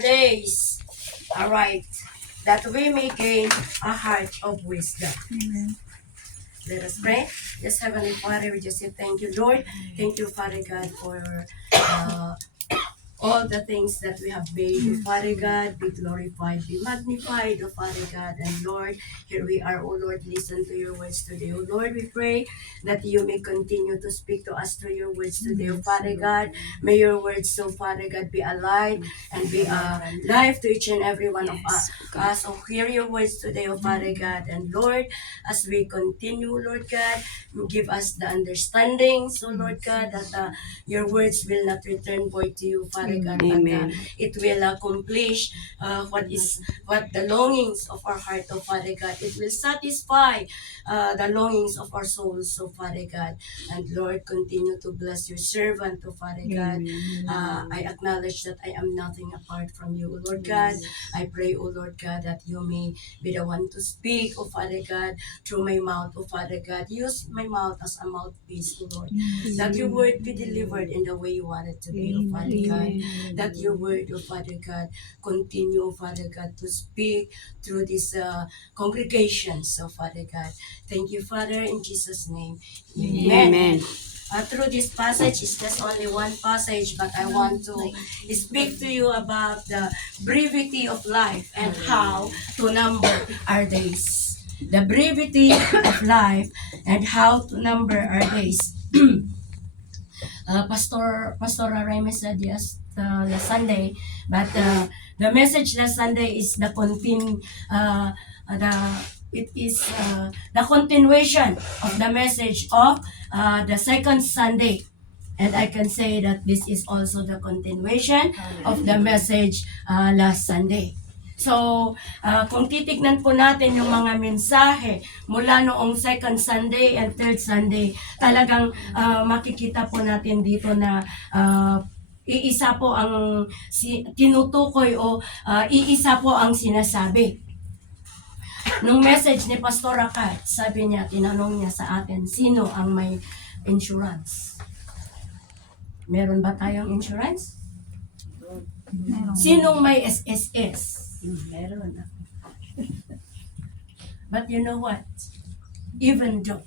Days. All right. That we may gain a heart of wisdom. Amen. Let us pray. Yes, Heavenly Father, we just say thank you, Lord. Thank you, Father God, for uh, all the things that we have made. Oh, Father God, be glorified, be magnified, oh Father God. And Lord, here we are, oh Lord, listen to your words today. Oh Lord, we pray that you may continue to speak to us through your words today. Oh Father God, may your words, so Father God, be alive and be life to each and every one of us. So hear your words today, oh Father God. And Lord, as we continue, Lord God, give us the understanding, so Lord God, that your words will not return void to you, Father God, but Amen. it will accomplish what the longings of our heart, oh Father God. It will satisfy the longings of our souls, oh Father God. And Lord, continue to bless your servant, oh Father God. I acknowledge that I am nothing apart from you, oh Lord God. I pray, oh Lord God, that you may be the one to speak, oh Father God, through my mouth, oh Father God. Use my mouth as a mouthpiece, oh Lord. That your word be delivered in the way you want it to be, oh Father God. That your word, oh Father God, continue, oh Father God, to speak through these congregations, oh Father God. Thank you, Father, in Jesus' name. Amen. Amen. Through this passage, it's just only one passage, but I want to speak to you about the brevity of life and how to number our days. The brevity of life and how to number our days. Pastor Remy said yes last Sunday, but the message last Sunday is the it is the continuation of the message of the second Sunday. And I can say that this is also the continuation of the message last Sunday. So, kung titignan po natin yung mga mensahe mula noong second Sunday and third Sunday, talagang makikita po natin dito na iisa po ang tinutukoy o iisa po ang sinasabi. Nung message ni Pastor Kat, sabi niya, tinanong niya sa atin, sino ang may insurance? Meron ba tayong insurance? Sinong may SSS? Meron. But you know what? Even though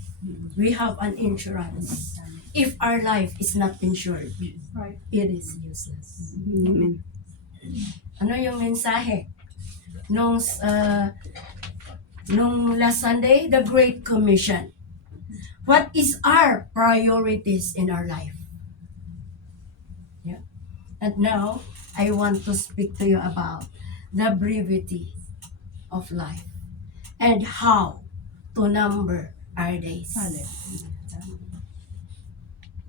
we have an insurance, if our life is not insured, it is useless. Amen. Ano yung mensahe? Nung last Sunday, the Great Commission. What is our priorities in our life? Yeah. And now, I want to speak to you about the brevity of life and how to number our days.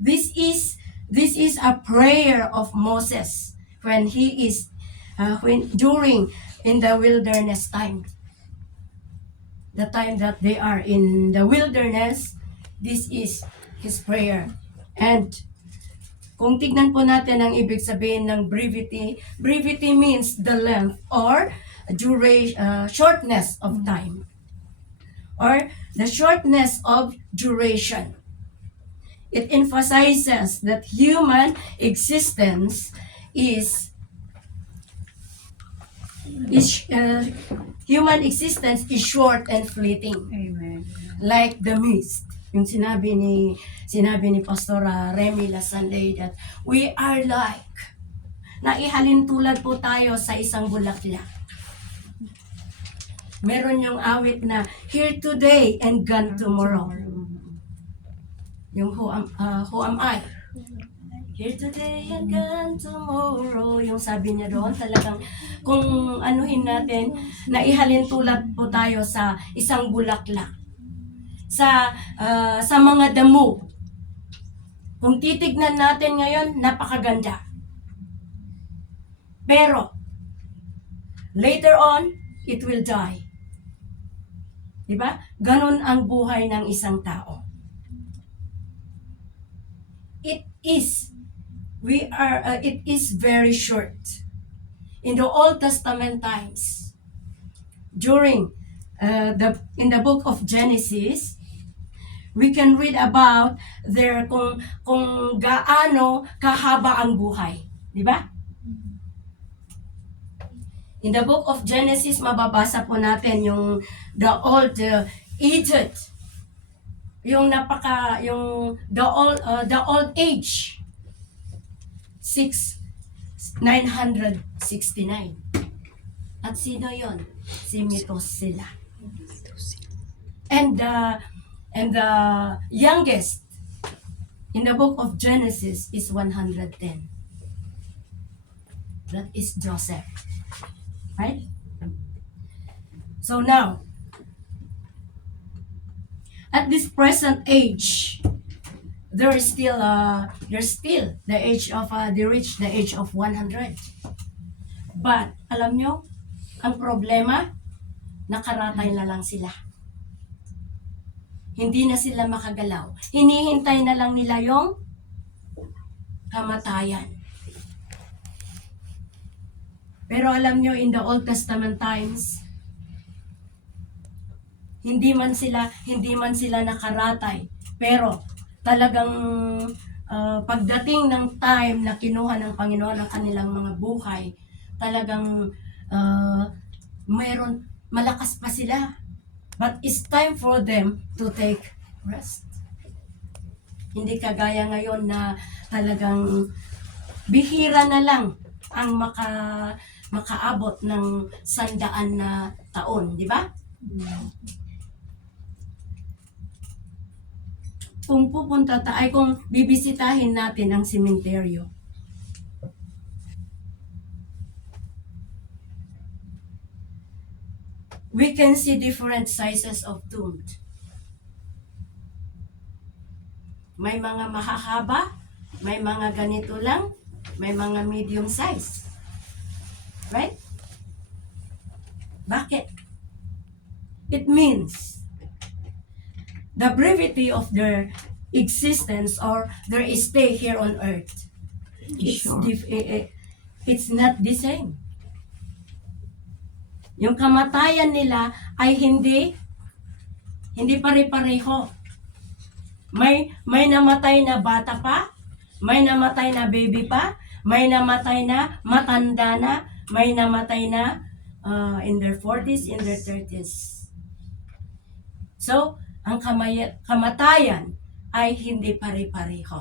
This is a prayer of Moses when he is during in the wilderness time. The time that they are in the wilderness, this is his prayer. And kung tignan po natin ang ibig sabihin ng brevity, brevity means the length or shortness of time, or the shortness of duration. It emphasizes that human existence is short and fleeting. Amen. Like the mist. Yung sinabi ni Pastor Remy last Sunday that we are like, naihalin tulad po tayo sa isang bulaklak. Meron yung awit na here today and gone tomorrow. Yung who am I? Here today and gone tomorrow. Yung sabi niya doon, talagang kung anuhin natin, naihalin tulad po tayo sa isang bulaklak. Sa mga damo. Kung titignan natin ngayon, napakaganda. Pero, later on, it will die. Diba? Ganon ang buhay ng isang tao. It is very short. In the Old Testament times, during in the book of Genesis, we can read about kung gaano kahaba ang buhay, di ba? In the book of Genesis, mababasa po natin yung the old Egypt, yung the old age, 969. At sino yon? Si Methuselah. And the youngest in the book of Genesis is 110. That is Joseph. Right? So now, at this present age, there's still the age of they reach the age of 100. But alam nyo, ang problema, nakaratay na lang sila. Hindi na sila makagalaw. Hinihintay na lang nila yung kamatayan. Pero alam nyo, in the Old Testament times, hindi man sila nakaratay. Pero talagang pagdating ng time na kinuha ng Panginoon ang kanilang mga buhay, talagang mayroon, malakas pa sila. But it's time for them to take rest. Hindi kagaya ngayon na talagang bihira na lang ang makaabot ng 100 na taon, di ba? Kung kung bibisitahin natin ang sementeryo, we can see different sizes of tombs. May mga mahahaba, may mga ganito lang, may mga medium size. Right? Bakit? It means the brevity of their existence or their stay here on earth. It's not the same. Yung kamatayan nila ay hindi pare-pareho. May namatay na bata pa, may namatay na baby pa, may namatay na matanda na, may namatay na in their 40s, in their 30s. So, ang kamatayan ay hindi pare-pareho.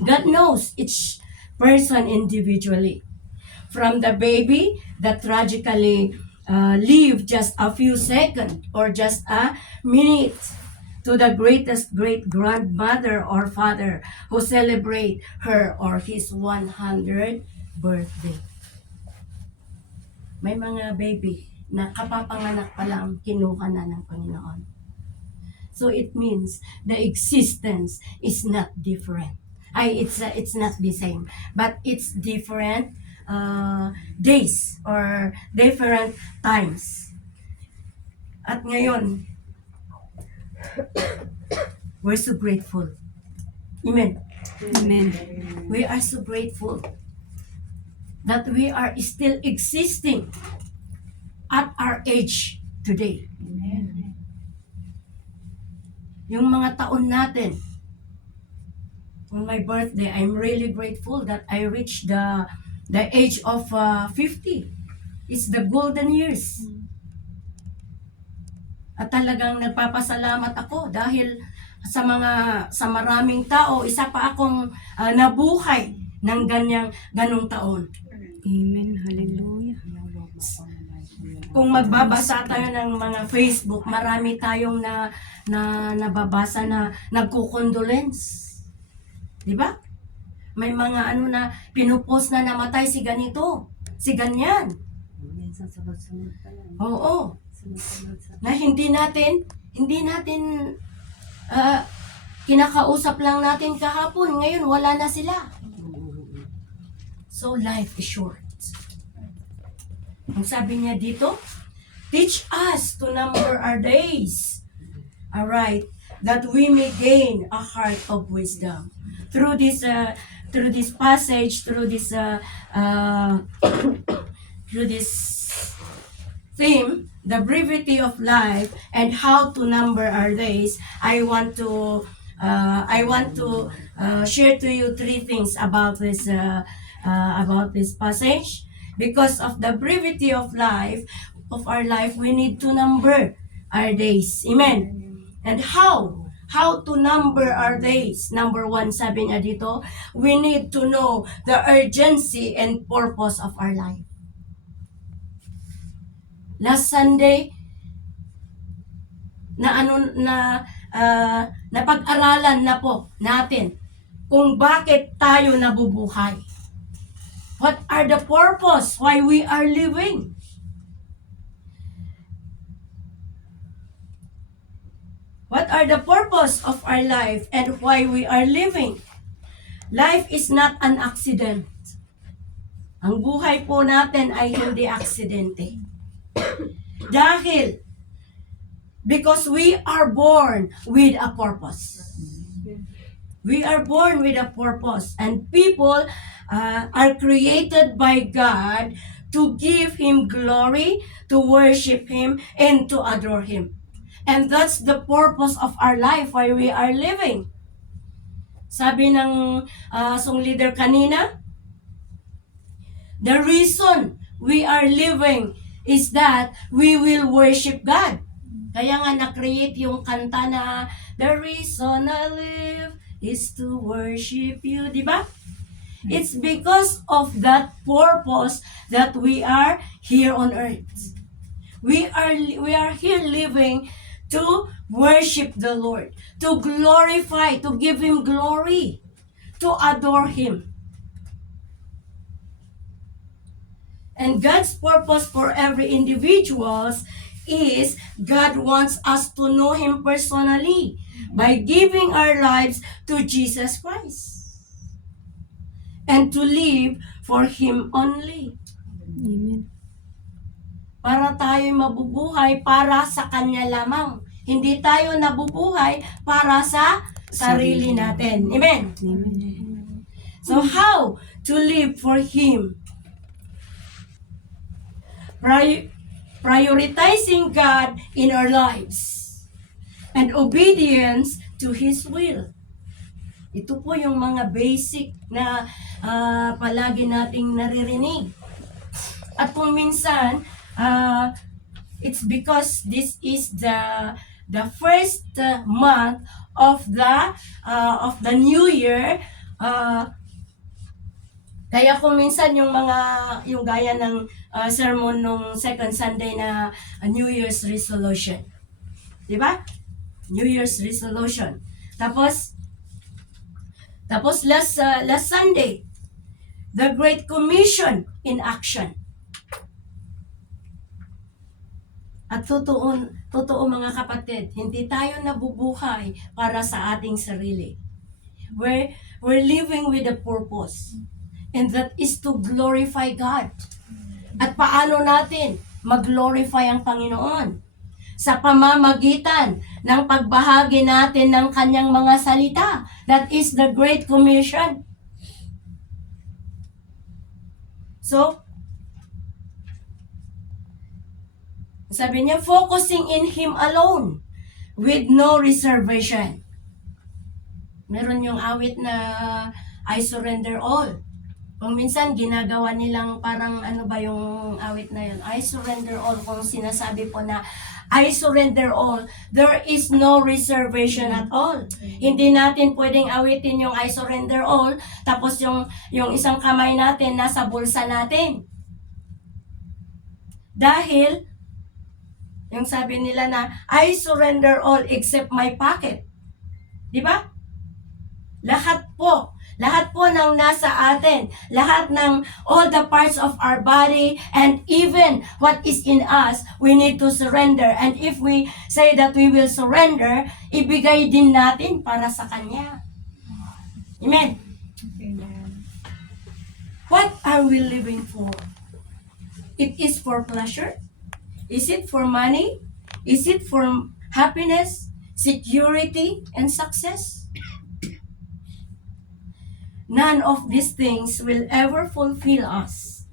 God knows each person individually. From the baby that tragically lived just a few seconds or just a minute, to the greatest great-grandmother or father who celebrate her or his 100th birthday. May mga baby na kapapanganak pa lang kinuha na ng Panginoon. So it means the existence is not different. It's not the same, but it's different days or different times. At ngayon, we're so grateful. Amen. Amen. We are so grateful that we are still existing at our age today. Amen. Yung mga taon natin, on my birthday, I'm really grateful that I reached the age of 50. It's the golden years. At talagang nagpapasalamat ako dahil sa maraming tao, isa pa akong nabuhay ng ganong taon. Amen. Hallelujah. Kung magbabasa tayo ng mga Facebook, marami tayong nababasa na nagkukondolence. Di ba? May mga na pinupost na namatay si ganito, si ganyan. Oo. Na hindi natin kinakausap lang natin kahapon, ngayon wala na sila. So life is short. Ang sabi niya dito, teach us to number our days. Alright, that we may gain a heart of wisdom. Through this passage, through this theme, the brevity of life and how to number our days, I want to share to you 3 things about this passage, Because of the brevity of our life, we need to number our days. Amen. And how? How to number our days? Number one, sabi niya dito, we need to know the urgency and purpose of our life. Last Sunday, napag-aralan na po natin kung bakit tayo nabubuhay. What are the purpose why we are living? What are the purpose of our life and why we are living? Life is not an accident. Ang buhay po natin ay hindi aksidente. Dahil, because we are born with a purpose. We are born with a purpose. And people are created by God to give Him glory, to worship Him, and to adore Him. And that's the purpose of our life, why we are living. Sabi ng song leader kanina, the reason we are living is that we will worship God. Kaya nga na-create yung kanta na, the reason I live is to worship you. Diba? It's because of that purpose that we are here on earth. We are here living to worship the Lord, to glorify, to give Him glory, to adore Him. And God's purpose for every individual is God wants us to know Him personally by giving our lives to Jesus Christ and to live for Him only. Amen. Para tayo mabubuhay para sa Kanya lamang. Hindi tayo nabubuhay para sa sarili natin. Amen? Amen. So how to live for Him? Prioritizing God in our lives and obedience to His will. Ito po yung mga basic na palagi nating naririnig. At kung minsan, it's because this is the first month of the new year. Kaya kung minsan yung gaya ng sermon nung second Sunday na New Year's resolution. 'Di ba? New Year's resolution. Tapos last Sunday, the Great Commission in action. At totoo mga kapatid, hindi tayo nabubuhay para sa ating sarili. We're living with a purpose. And that is to glorify God. At paano natin mag-glorify ang Panginoon? Sa pamamagitan ng pagbahagi natin ng Kanyang mga salita. That is the Great Commission. So, sabi niya, focusing in Him alone with no reservation. Meron yung awit na I surrender all. Kung minsan ginagawa nilang parang ano ba yung awit na yun? I surrender all. Kung sinasabi po na I surrender all, there is no reservation at all. Hindi natin pwedeng awitin yung I surrender all, tapos yung isang kamay natin nasa bulsa natin. Dahil, yung sabi nila na, I surrender all except my pocket. Di ba? Lahat po ng nasa atin, lahat ng all the parts of our body, and even what is in us, we need to surrender. And if we say that we will surrender, ibigay din natin para sa Kanya. Amen? Amen. What are we living for? It is for pleasure? Is it for money? Is it for happiness, security, and success? None of these things will ever fulfill us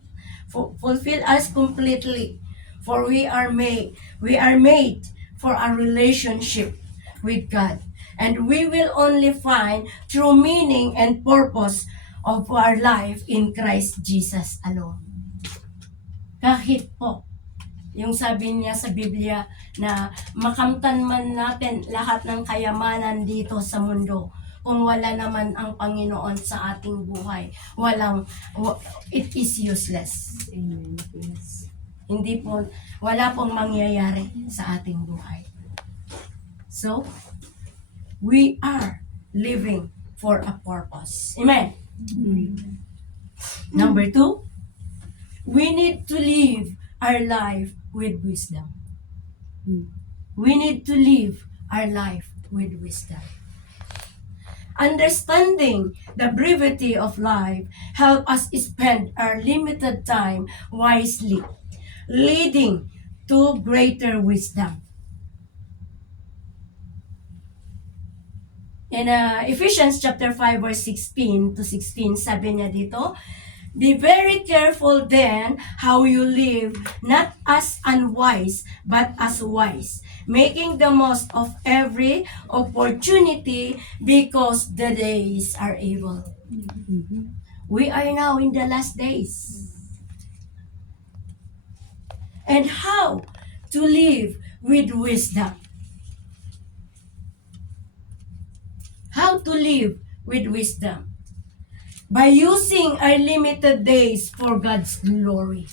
completely. For we are made for a relationship with God. And we will only find true meaning and purpose of our life in Christ Jesus alone. Kahit po, yung sabi niya sa Biblia na makamtan man natin lahat ng kayamanan dito sa mundo, kung wala naman ang Panginoon sa ating buhay, it is useless. Amen. Yes. Hindi po, wala pong mangyayari sa ating buhay. So, we are living for a purpose. Amen. Amen. Number 2, we need to live our life with wisdom. We need to live our life with wisdom. Understanding the brevity of life help us spend our limited time wisely, leading to greater wisdom. In Ephesians chapter 5 verse 16 to 16, sabi niya dito, be very careful then how you live, not as unwise, but as wise, making the most of every opportunity because the days are evil. We are now in the last days. And how to live with wisdom. How to live with wisdom. By using our limited days for God's glory.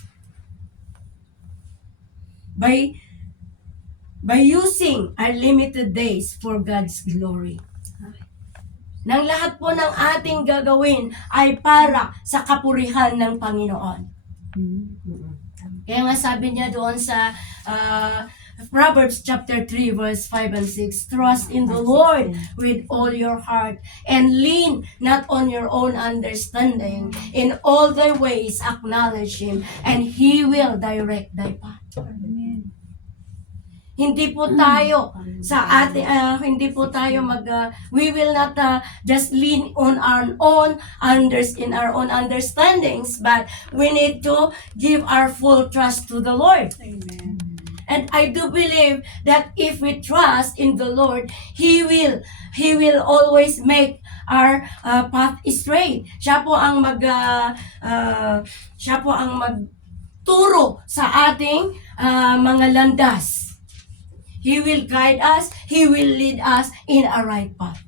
By using our limited days for God's glory. Nang lahat po ng ating gagawin ay para sa kapurihan ng Panginoon. Kaya nga sabi niya doon sa Proverbs chapter 3 verse 5 and 6, trust in the Lord with all your heart and lean not on your own understanding. In all thy ways acknowledge Him and He will direct thy path. Amen. Hindi po tayo hindi po tayo we will not just lean on our own understandings, but we need to give our full trust to the Lord. Amen. And I do believe that if we trust in the Lord, He will always make our path straight. Siya po ang magturo sa ating mga landas. He will guide us, He will lead us in a right path.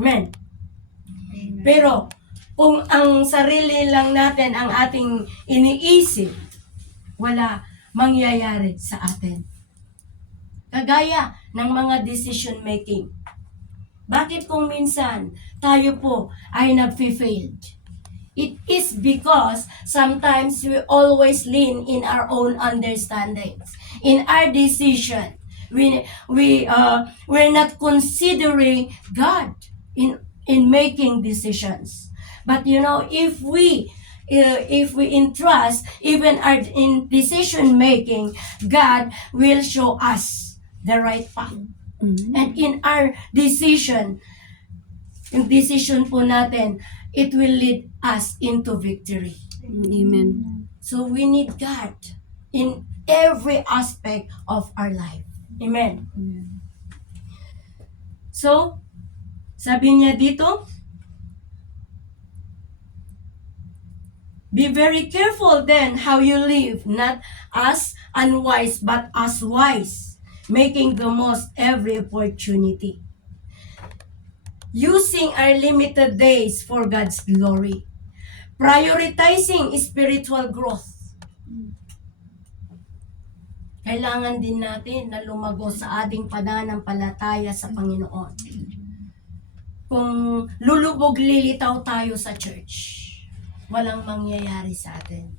Amen. Amen. Pero kung ang sarili lang natin ang ating iniisip, wala mangyayari sa atin. Kagaya ng mga decision making. Bakit kung minsan tayo po ay nag-failed? It is because sometimes we always lean in our own understandings, in our decision. We're not considering God in making decisions. But if we entrust even in decision making, God will show us the right path. And in our decision, yung decision po natin, it will lead us into victory. Amen. So we need God in every aspect of our life. Amen. Amen. So, sabi niya dito, be very careful then how you live, not as unwise, but as wise, making the most every opportunity. Using our limited days for God's glory. Prioritizing spiritual growth. Kailangan din natin na lumago sa ating pananampalataya sa Panginoon. Kung lulubog lilitaw tayo sa church, walang mangyayari sa atin.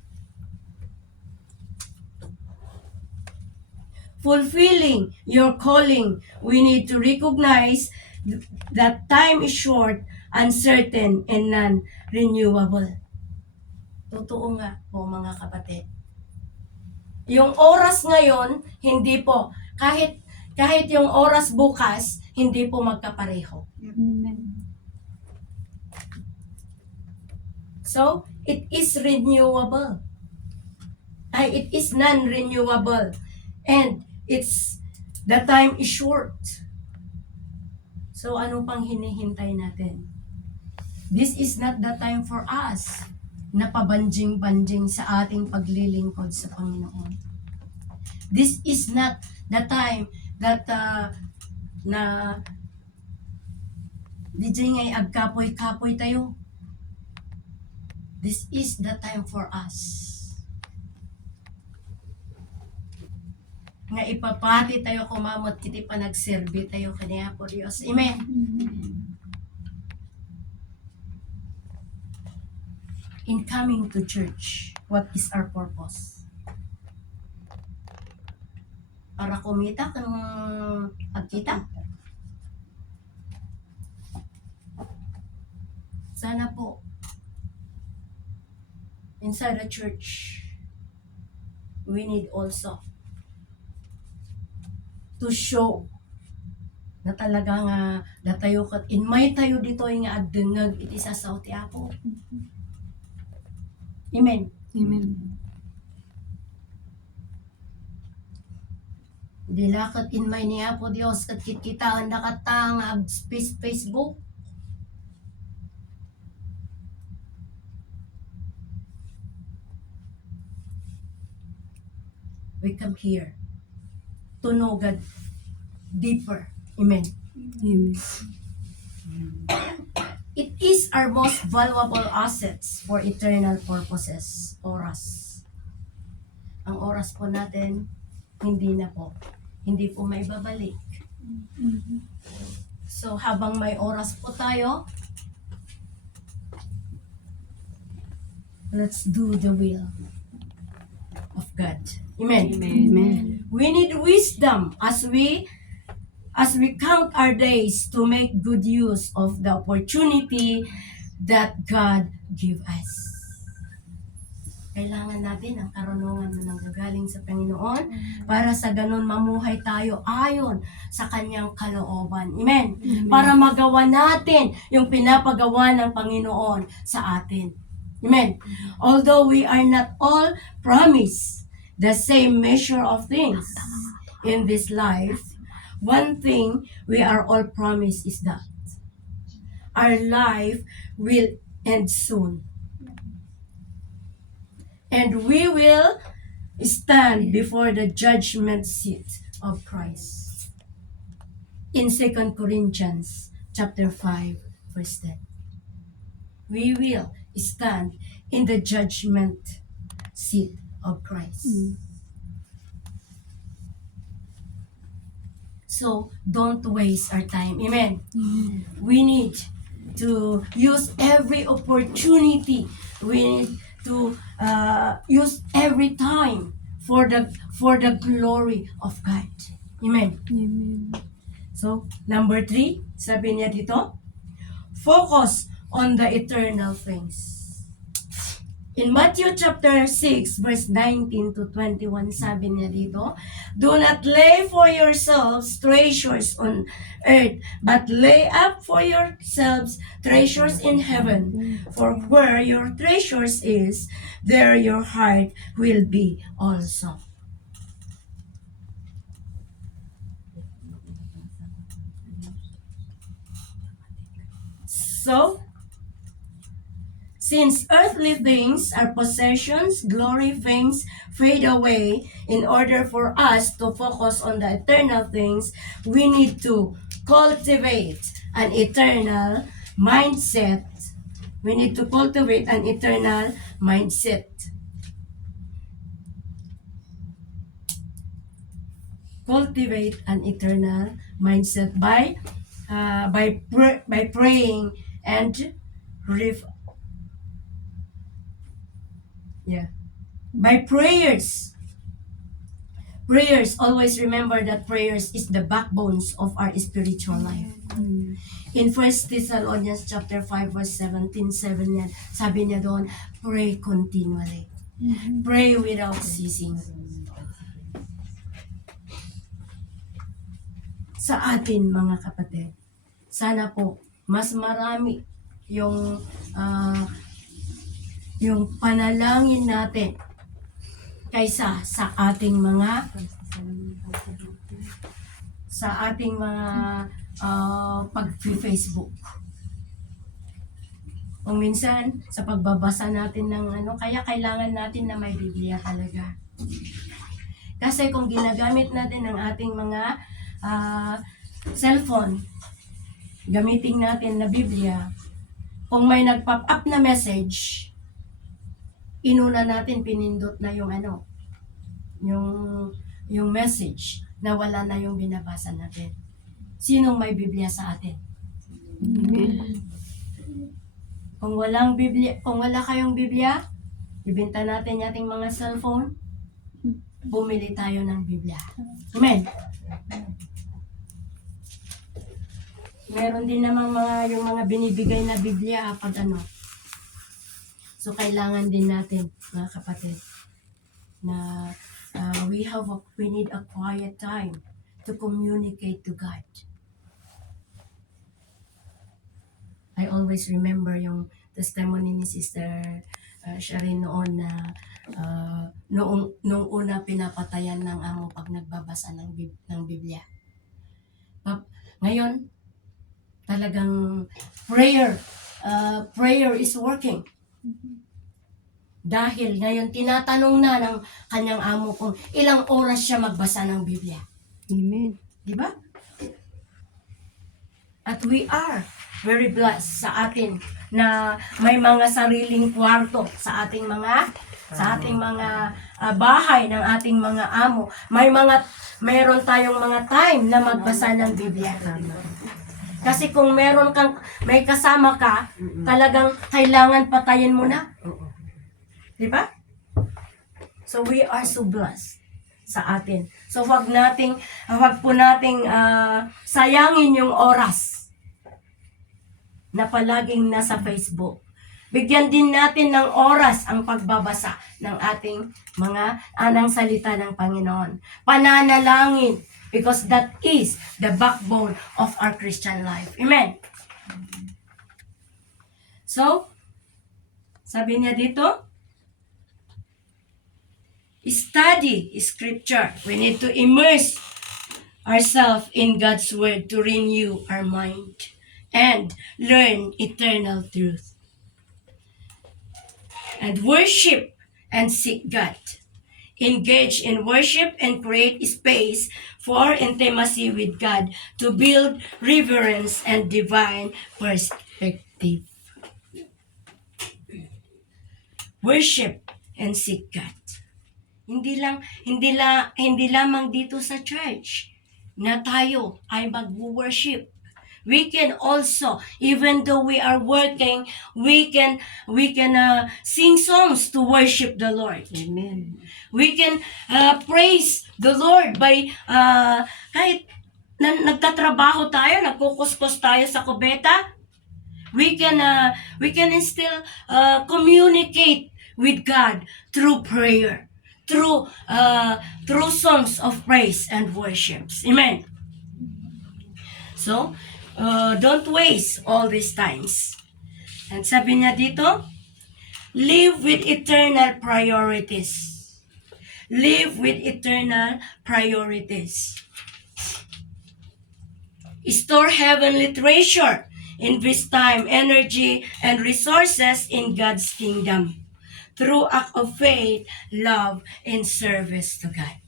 Fulfilling your calling, we need to recognize that time is short, uncertain, and non-renewable. Totoo nga po mga kapatid. Yung oras ngayon, hindi po. Kahit yung oras bukas, hindi po magkapareho. Amen. So, it is renewable. It is non-renewable. And the time is short. So, ano pang hinihintay natin? This is not the time for us. na pabanjing-banjing sa ating paglilingkod sa Panginoon. This is not the time that na DJ ngay agkapoy-kapoy tayo. This is the time for us. Nga ipapati tayo kumamot kiti pa nagserbi tayo kaniya po Diyos. Amen. In coming to church, what is our purpose? Para kumita kung agkita? Sana po, inside the church, we need also to show na talaga nga datayo kat inmay tayo dito nga agdengag iti sa sauti Apo. Amen. Amen. Dilakat inmay ni Apo Dios kat kitkitaan na katang ag Facebook. We come here to know God deeper. Amen. Amen. It is our most valuable assets for eternal purposes. Oras. Ang oras po natin, hindi po may babalik. So habang may oras po tayo, let's do the will of God. Amen. Amen. We need wisdom as we count our days to make good use of the opportunity that God give us. Kailangan natin ang karunungan na nanggagaling sa Panginoon para sa ganun mamuhay tayo ayon sa kanyang kalooban. Amen. Para magawa natin yung pinapagawa ng Panginoon sa atin. Amen. Although we are not all promised the same measure of things in this life, one thing we are all promised is that our life will end soon. And we will stand before the judgment seat of Christ. In 2 Corinthians chapter 5, verse 10. We will stand in the judgment seat of Christ. So, don't waste our time. Amen. We need to use every opportunity. We need to use every time for the glory of God. Amen. Amen. So, number 3, sabi niya dito, focus on the eternal things. In Matthew chapter 6, verse 19 to 21, sabi niya dito, do not lay for yourselves treasures on earth, but lay up for yourselves treasures in heaven. For where your treasures is, there your heart will be also. So, since earthly things are possessions, glory things fade away. In order for us to focus on the eternal things, we need to cultivate an eternal mindset. We need to cultivate an eternal mindset. Cultivate an eternal mindset by praying and by prayers. Prayers, always remember that prayers is the backbones of our spiritual life. In 1 Thessalonians chapter 5 verse 17, yan, sabi niya doon, pray continually. Pray without ceasing. Sa atin mga kapatid, sana po mas marami yung panalangin natin kaysa sa ating mga pag-Facebook. Kung minsan, sa pagbabasa natin ng kaya kailangan natin na may Biblia talaga. Kasi kung ginagamit natin ang ating mga cellphone, gamitin natin na Biblia, kung may nag-pop up na message, inuna natin, pinindot na yung yung message na wala na yung binabasa natin. Sinong may Biblia sa atin? Amen. Kung walang Biblia, kung wala kayong Biblia, ibenta natin yung ating mga cellphone, bumili tayo ng Biblia. Amen. Meron din namang yung mga binibigay na Biblia pag So, kailangan din natin, mga kapatid, na we need a quiet time to communicate to God. I always remember yung testimony ni Sister Sharon noon na noong una pinapatayan ng amo pag nagbabasa ng Biblia. Ngayon, talagang prayer is working. Dahil ngayon tinatanong na ng kanyang amo kung ilang oras siya magbasa ng Biblia. Amen. Di ba? At we are very blessed sa atin na may mga sariling kwarto sa ating mga bahay ng ating mga amo. Meron tayong mga time na magbasa ng Biblia. Kasi kung may kasama ka, talagang kailangan patayin mo na. Di ba? So we are so blessed sa atin. So wag po nating sayangin yung oras na palaging nasa Facebook. Bigyan din natin ng oras ang pagbabasa ng ating ng salita ng Panginoon. Pananalangin, because that is the backbone of our Christian life. Amen. So, sabi niya dito, study Scripture. We need to immerse ourselves in God's Word to renew our mind and learn eternal truth. And worship and seek God. Engage in worship and create space for intimacy with God to build reverence and divine perspective. Worship and seek God. Hindi lamang dito sa church na tayo ay mag-worship. We can also, even though we are working, we can sing songs to worship the Lord. Amen. We can praise the Lord by kahit nagtatrabaho tayo, nagkukuskus tayo sa kubeta, we can still communicate with God through prayer, through songs of praise and worships. Amen. So, don't waste all these times. And sabi niya dito, live with eternal priorities. Live with eternal priorities. Store heavenly treasure. Invest time, energy, and resources in God's kingdom through act of faith, love, and service to God.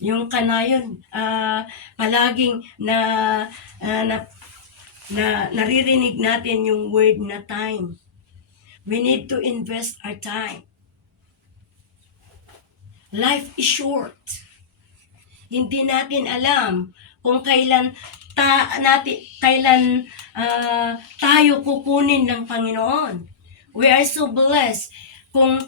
Yung kanayon, palaging naririnig natin yung word na time. We need to invest our time. Life is short. Hindi natin alam kung kailan tayo kukunin ng Panginoon. We are so blessed kung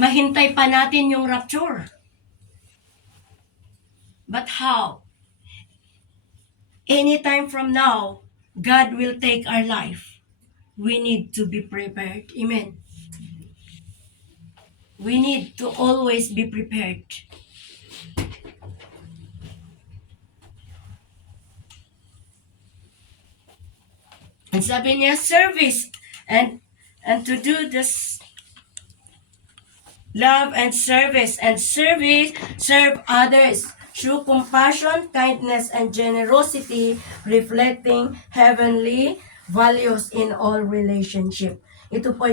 mahintay pa natin yung rapture. But how? Anytime from now, God will take our life. We need to be prepared. Amen. We need to always be prepared. And sabi niya, service and to do this love and service serve others through compassion, kindness, and generosity, reflecting heavenly values in all relationship. Ito po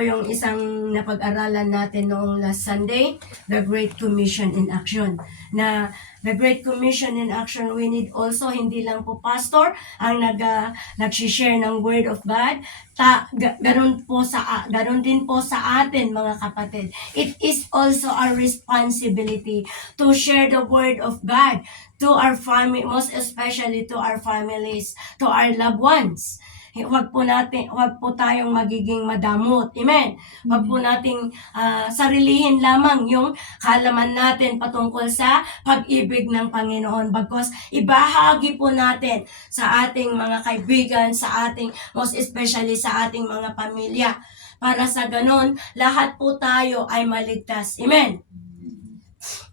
yung isang napag-aralan natin noong last Sunday, the Great Commission in Action. Na the Great Commission in Action, we need also, hindi lang po pastor ang nag-share ng Word of God, ganun din po sa atin mga kapatid. It is also our responsibility to share the Word of God to our family, most especially to our families, to our loved ones. Huwag po tayong magiging madamot. Amen. Huwag po nating sarilihin lamang yung kalaman natin patungkol sa pag-ibig ng Panginoon. Bagkus ibahagi po natin sa ating mga kaibigan, sa ating, most especially sa ating mga pamilya. Para sa ganon, lahat po tayo ay maligtas. Amen.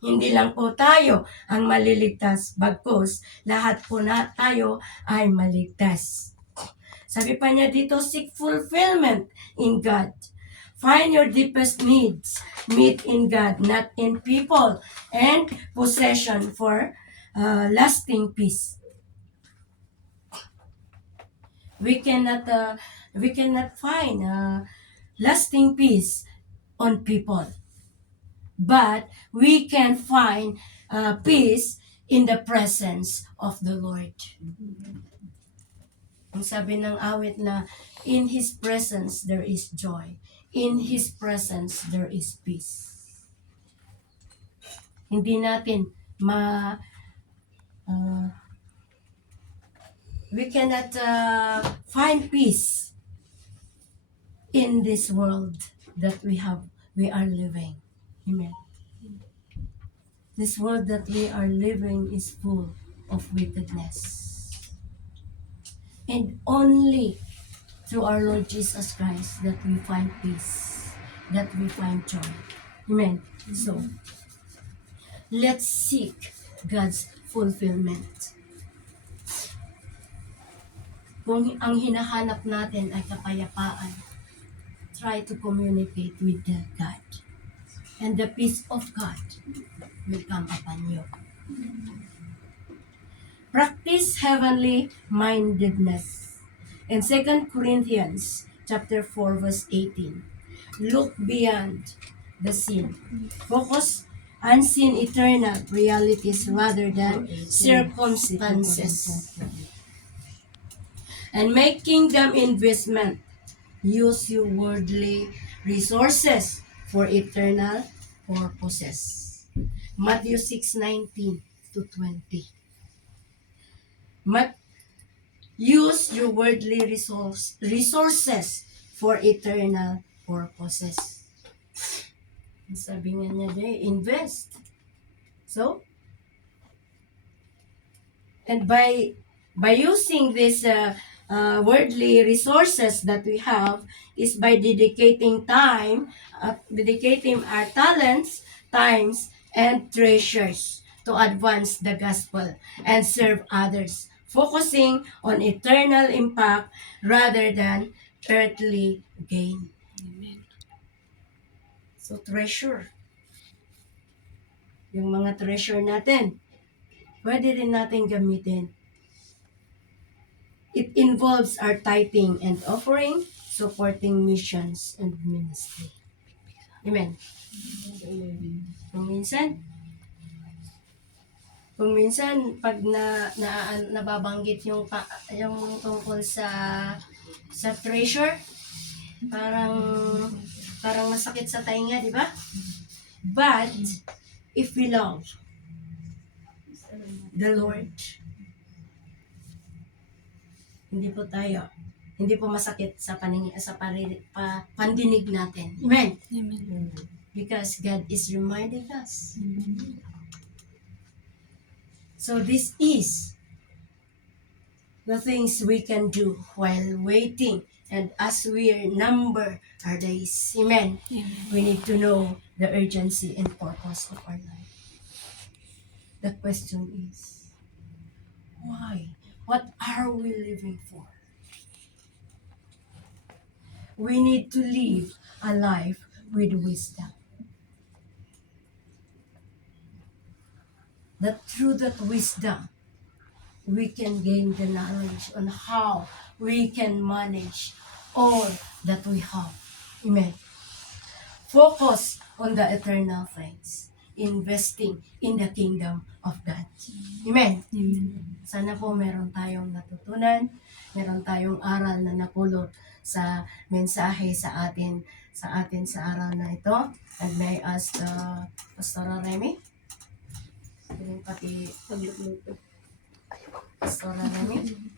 Hindi lang po tayo ang maliligtas, bagkus lahat po na tayo ay maligtas. Sabi pa niya dito, seek fulfillment in God. Find your deepest needs. Meet in God, not in people. And possession for lasting peace. We cannot find lasting peace on people. But we can find peace in the presence of the Lord. Ang sabi ng awit na, in His presence there is joy. In His presence there is peace. Hindi natin we cannot find peace in this world that we are living. Amen. This world that we are living is full of wickedness. And only through our Lord Jesus Christ that we find peace, that we find joy. Amen. So, let's seek God's fulfillment. Kung ang hinahanap natin ay kapayapaan, try to communicate with God. And the peace of God will come upon you. Practice heavenly mindedness. In 2 Corinthians chapter 4 verse 18, look beyond the seen. Focus unseen eternal realities rather than circumstances. And make kingdom investment. Use your worldly resources for eternal purposes. Matthew 6:19 to 20. Use your worldly resources for eternal purposes. Sabi nga niya invest. So, and by using these worldly resources that we have is by dedicating our talents, times, and treasures to advance the gospel and serve others, focusing on eternal impact rather than earthly gain. Amen. So treasure. Yung mga treasure natin, pwede rin natin gamitin. It involves our tithing and offering, supporting missions and ministry. Amen. Kung minsan pag nababanggit yung tungkol sa treasure, parang masakit sa tainga, di ba? But if we love the Lord, hindi po masakit sa pandinig natin. Amen. Amen. Because God is reminding us. So this is the things we can do while waiting and as we number our days. Amen. Amen. We need to know the urgency and purpose of our life. The question is, why? What are we living for? We need to live a life with wisdom. that through that wisdom, we can gain the knowledge on how we can manage all that we have. Amen. Focus on the eternal things. Investing in the kingdom of God. Amen. Amen. Sana po meron tayong natutunan, meron tayong aral na napulot sa mensahe sa atin sa araw na ito. And may I ask Pastor Remy? Pati Pagluluto. Pastor Remy?